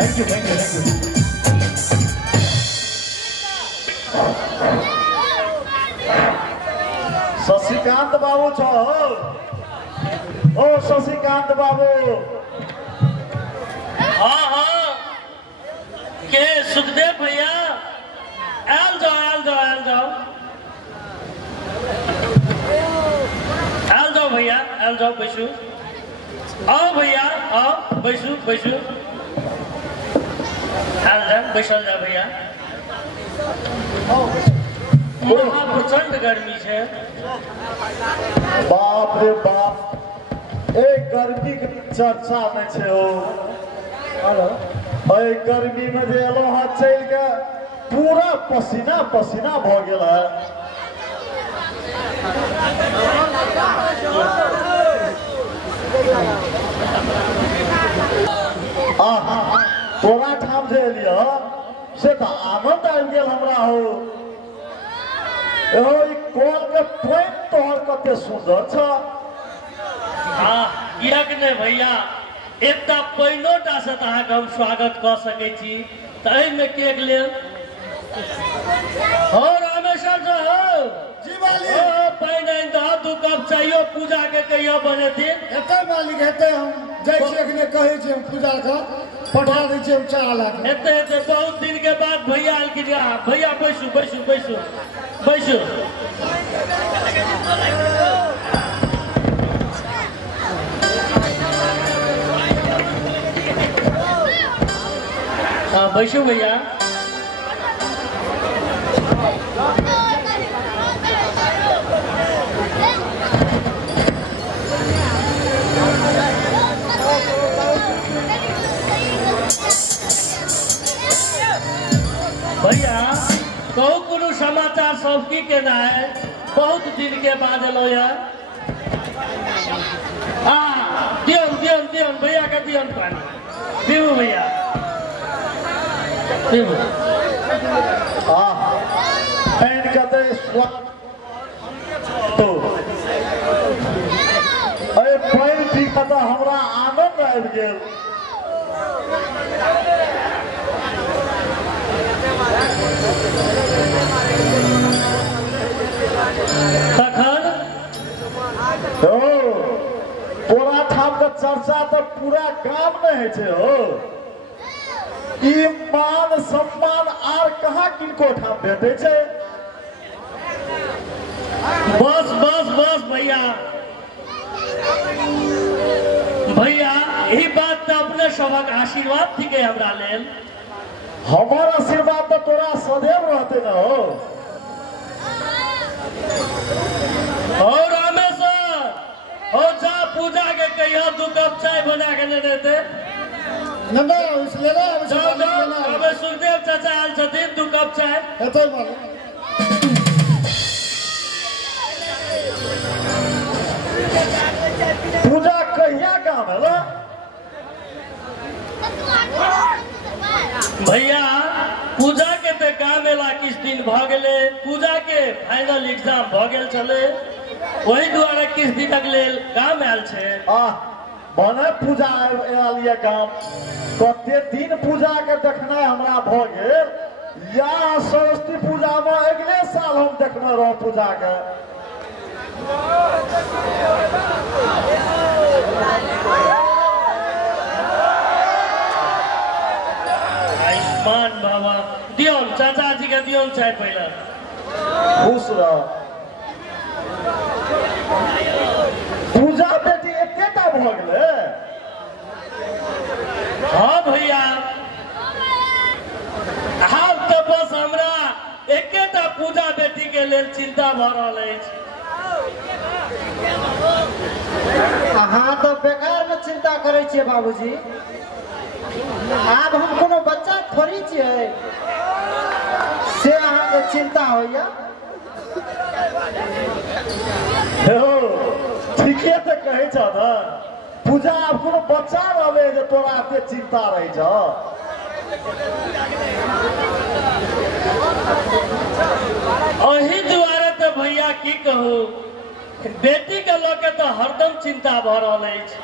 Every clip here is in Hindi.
Thank you thank you thank you. Shashikant बाबू छो ओ शशिकांत बाबू। हाँ हाँ के सुखदेव भैया आल जाओ आल जाओ आल जाओ आल जाओ भैया आल जाओ बैसू आओ भैया आओ बैसू बैसू आल जा बैसल जा भैया। प्रचंड गर्मी है। बाप रे बाप एक गर्मी के चर्चा में छे हो। गर्मी में जे एलो हाथ चल के पूरा पसीना पसीना भ गेल है। तोरा ठाम जे एलिय से तो आनंद आबि गेल हमरा हो। एहो ई कॉल के ट्रेन तोहर कते सुंदर छ। हाँ कियाक ने भैया एकटा पैनोटा से अहाँके हम स्वागत कऽ सकै छी तऽ एहिमे केक लेल हो रामेश्वर जी हो जी मालिक हो पानि आनि दह 2 कप चाहिए पूजा के कहियो बनेथिन। हेतै मालिक हेतै हम जाइ छी एखने कहै छी हम पूजा का पठा दै छी हम चाह ला के। हेतै हेतै बहुत दिन के बाद भैया आलखिन। भैया बैसू बैसू बैसू बैसू। हाँ बैसू भैया। भैया कहू कोनो समाचार सब की केना है? बहुत दिन के बाद एलो यार। दियन दियन दियन भैया के दियन पानी पीबू भैया पीबू। पानि कते स्वाद तो अरे पानि पी के तो हमरा आनंद आबि गेल। तखन तोरा ठाम के चर्चा तो पूरा गाम में है छे हो। ई मान सम्मान आर कहाँ किनको ठाम भेटे छे। बस बस बस भैया भैया यही बात तो अपने सबक आशीर्वाद थी के हमरा लेल। हमार आशीर्वाद तो तोरा सदैव रहते न हो। हो रामेश्वर हो जा पूजा के कहियो 2 कप चाय बना के दे देते। नंदा इसले ले अब जाओ जाओ अब सुखदेव चाचा आल छथिन 2 कप चाय हेतै मालिक। पूजा कहिया गाम है भैया? पूजा के ते गाम एला किछ दिन भ गेले। पूजा के फाइनल एग्जाम भ गेल छले वही दुआरे किछ दिनक लेल गाम आयल छे। बने पूजा आयल ये गाम कते दिन पूजा के देखना हमरा भ गेल। या सरस्वती पूजा में अगले साल हम देखने रहो पूजा के। आयुष्मान बाबा दियोन चाचा जी के दियोन चाय पहले। खुश रह। पूजा बेटी एकेटा भ गेले। हाँ भैया हाल तो बस हमरा एकेटा पूजा बेटी के लेल चिंता भ रहल अछि। अहाँ तो बेकार में चिंता करे छिए बाबूजी। आब हम कोनो बच्चा थोड़ी छिए से अहाँ के चिंता होइया। ठीके तो कहे छ न पूजा अब कोनो बच्चा रहले जे तोरा एते चिंता रही छ। अही दुआरे तो भैया की कहू बेटी के लोके तो हरदम चिंता भ रहल अछि।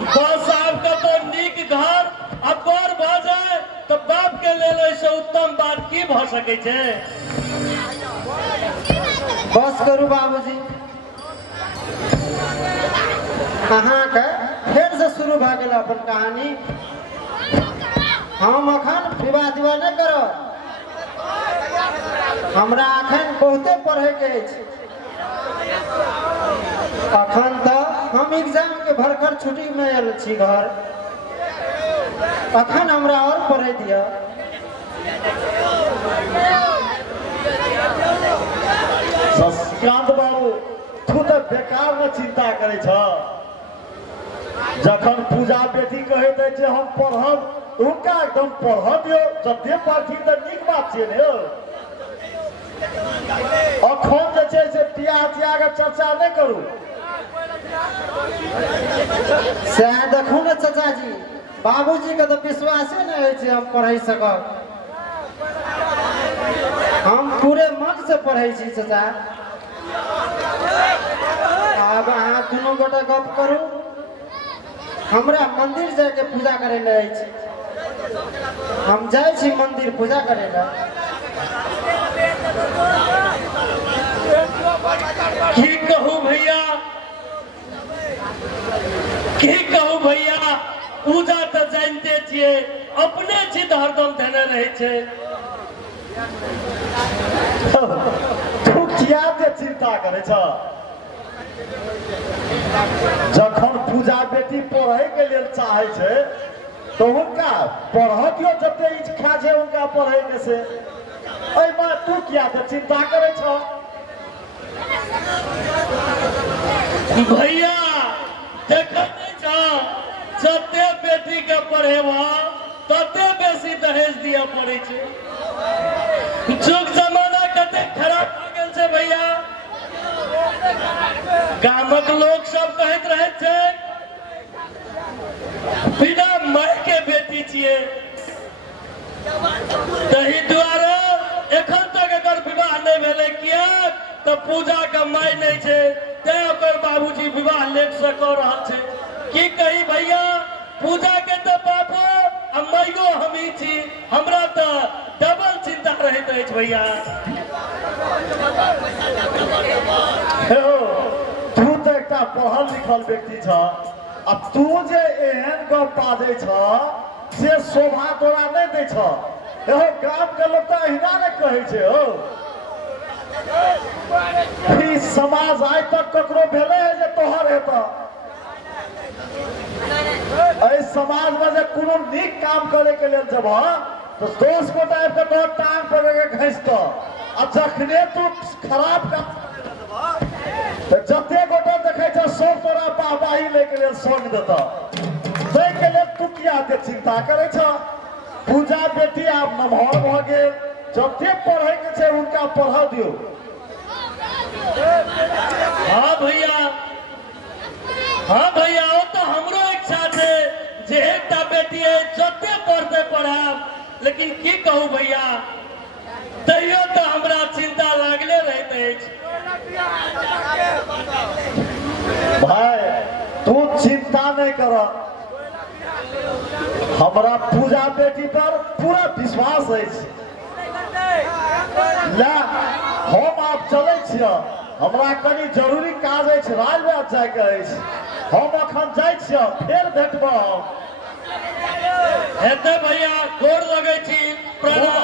बस आब कतौ नीक घर ओहिसँ उत्तम बात की भऽ सकै छै? बस करू बाबूजी, अहाँके फेर से शुरू भऽ गेल अपन कहानी। हम अखन विवाह दिवाह नहि करब, हमरा अखन बहुते पढ़ैके अछि। अखन तऽ हम एग्जाम के भरकर छुट्टी में आयल छी घर, अखन हमरा और पढ़े दिया। शशिकांत बाबू, तू तो बेकार में चिंता करे छ। जखन पूजा बेटी कहैत अछि हम पढ़ब, उनका एकदम पढ़ दियो, जते पढ़थिन तऽ नीक बात छियै ने। अखन जे छै से बियाह तियाह के चर्चा नहि करू। सएह देखू ने चाचा जी, बाबूजी के तो विश्वासे नहीं है जे हम पढ़ै सकब। हम पूरे मन से पढ़ै छी चाचा। अब अहाँ दुनू गोटे गप करू, हमरा मंदिर जाके पूजा करे ले अछि। हम जाइ छी मंदिर पूजा करे ला। की कहू भैया, की कहू भैया, पूजा तो जानते छियै अपने चित हरदम धने रहे छै। तू किया के चिंता करे छ? जखन पूजा बेटी पढ़े के लेल चाहे छै तो उनका पढ़ दियो, जते इच्छा छै उनका पढ़े के से। एहिमे तू किया के चिंता करे छ? भैया देखै छ, जते बेटी के पढ़ेबा तते बेसी दहेज दिया पड़े छै। जुग जमाना कते खराब हो गेल छै भैया। गामक लोग सब कहैत रहे छै बिना माय के बेटी छियै, तही दुआरे एखन तक एकर विवाह नहीं भेलै। किया तऽ पूजा के माय नहीं छै, तें ओकर बाबूजी विवाह लेट से कऽ रहल छै। की कही भैया, पूजा के तो बापो आ माइयो हमही छी, हमरा तो डबल चिंता रहैत अछि भैया। तू तो एक पढ़ल लिखल व्यक्ति छ, अब तू जे एहन गप बाजै छ से शोभा तोरा नहीं दै छ। एहो गाम के लोग तो अहिना ने कहै छै। हो ई समाज आइ तक ककरो भेलै है जे तोहर हेतऽ? एहि समाज में जे कोनो नीक काम करे के लेल जब तो 10 गोटा आबि के तोहर टांग पकड़ के घसतऽ, आ जखने तू खराब काम जते गोटा देखे छ सब तोरा बाहबाही ले के लेल संग देतऽ। ताहि के लेल तू किया के चिंता करे छ? पूजा बेटी आब नमहर भ गेल, जते पढ़े के छै उनका पढ़ दियो। हाँ भैया, हाँ भैया, वो तो हमरो इच्छा छै जे एकटा बेटी है जते पढ़ते पढ़ाब। लेकिन की कहू भैया, तैयो तो हमरा चिंता लागले रहैत अछि। भाई तू चिंता नहीं कर, हमरा पूजा बेटी पर पूरा विश्वास है। ला हम आप चले छियै, हमरा कनी जरूरी काज है, राजबाग जाय के है। हम अखन जाय छियै, फेर भेटब। हेतै भैया, गोर लगै छी, प्रणाम।